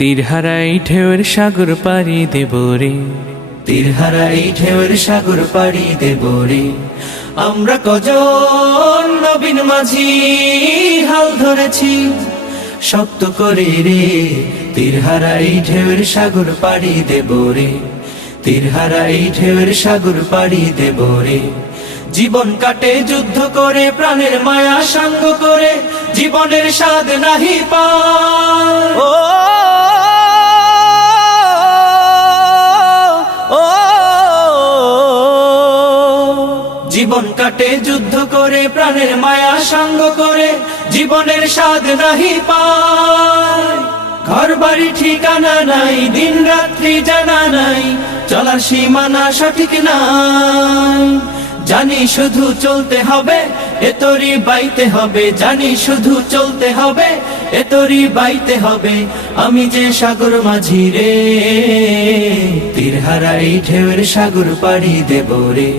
তীরহারাই ঢেউয়ের সাগর পাড়ি দেব রে, তীরহারাই ঢেউয়ের সাগর পাড়ি দেব রে। আমরা কজন নবীন মাঝি হাল ধরেছি শক্ত করে রে। তীরহারাই ঢেউয়ের সাগর পাড়ি দেব রে, তীরহারাই ঢেউয়ের সাগর পাড়ি দেব রে। জীবন কাটে যুদ্ধ করে, প্রাণের মায়া সাঙ্গ করে, জীবনের স্বাদ নাহি পায়। ও জীবন কাটে যুদ্ধ করে, প্রাণের মায়া সাঙ্গ করে, জীবনের স্বাদ নাহি পায়। ঘর বাড়ি ঠিকানা নাই, দিন রাত্রি জানা নাই, চলার সীমানা সঠিক নাই। জানি শুধু চলতে হবে, এতরি বাইতে হবে, জানি শুধু চলতে হবে, এতরি বাইতে হবে। আমি যে সাগর মাঝি রে, তীরহারাই ঢেউয়ের সাগর পাড়ি দেব রে,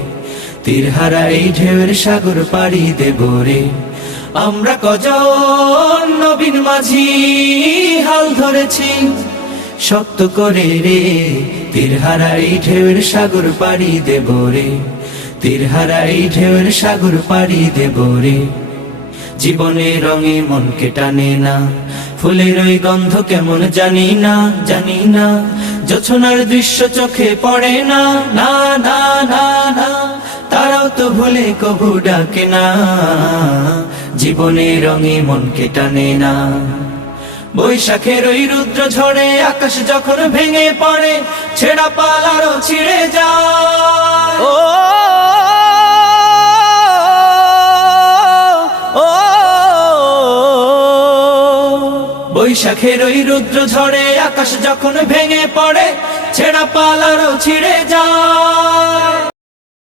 তীরহারাই ঢেউয়ের সাগর পাড়ি দেব রে। আমরা কজন নবীন মাঝি হাল ধরেছি শক্ত করে রে। তীরহারাই ঢেউয়ের সাগর পাড়ি দেব রে, তীরহারাই ঢেউয়ের সাগর পাড়ি দেব রে। জীবনের রঙে মনকে টানে না, ফুলের ওই গন্ধ কেমন জানি না, জানি না। জোছনার দৃশ্য চোখে পড়ে না, না না না না। তারাও তো ভুলে কবু ডাকে না, জীবনের রঙে মনকে টানে না। বৈশাখের ওই রুদ্র ঝড়ে আকাশ যখন ভেঙে পড়ে, ছেঁড়া পাল আরো ছিঁড়ে যায়। ও বৈশাখের ওই রুদ্র ঝড়ে আকাশ যখন ভেঙে পড়ে, ছেঁড়া পাল আরো ছিঁড়ে যায়।